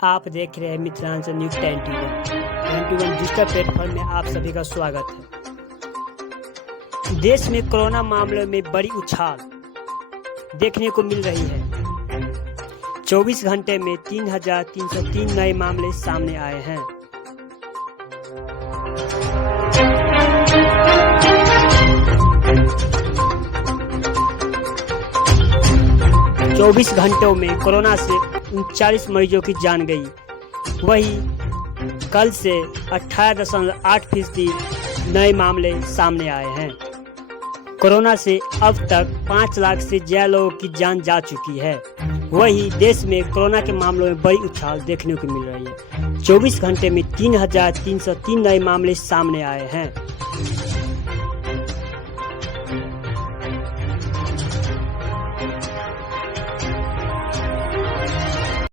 आप देख रहे हैं मिथिलांचल न्यूज 21 डिजिटल प्लेटफॉर्म में आप सभी का स्वागत है। देश में कोरोना मामलों में बड़ी उछाल देखने को मिल रही है। 24 घंटे में 3,303 नए मामले सामने आए हैं। चौबीस घंटों में कोरोना से 39 मरीजों की जान गई। वहीं कल से 18.8% नए मामले सामने आए हैं। कोरोना से अब तक 5 लाख से ज्यादा लोगों की जान जा चुकी है। वहीं देश में कोरोना के मामलों में बड़ी उछाल देखने को मिल रही है। 24 घंटे में 3,303 नए मामले सामने आए हैं।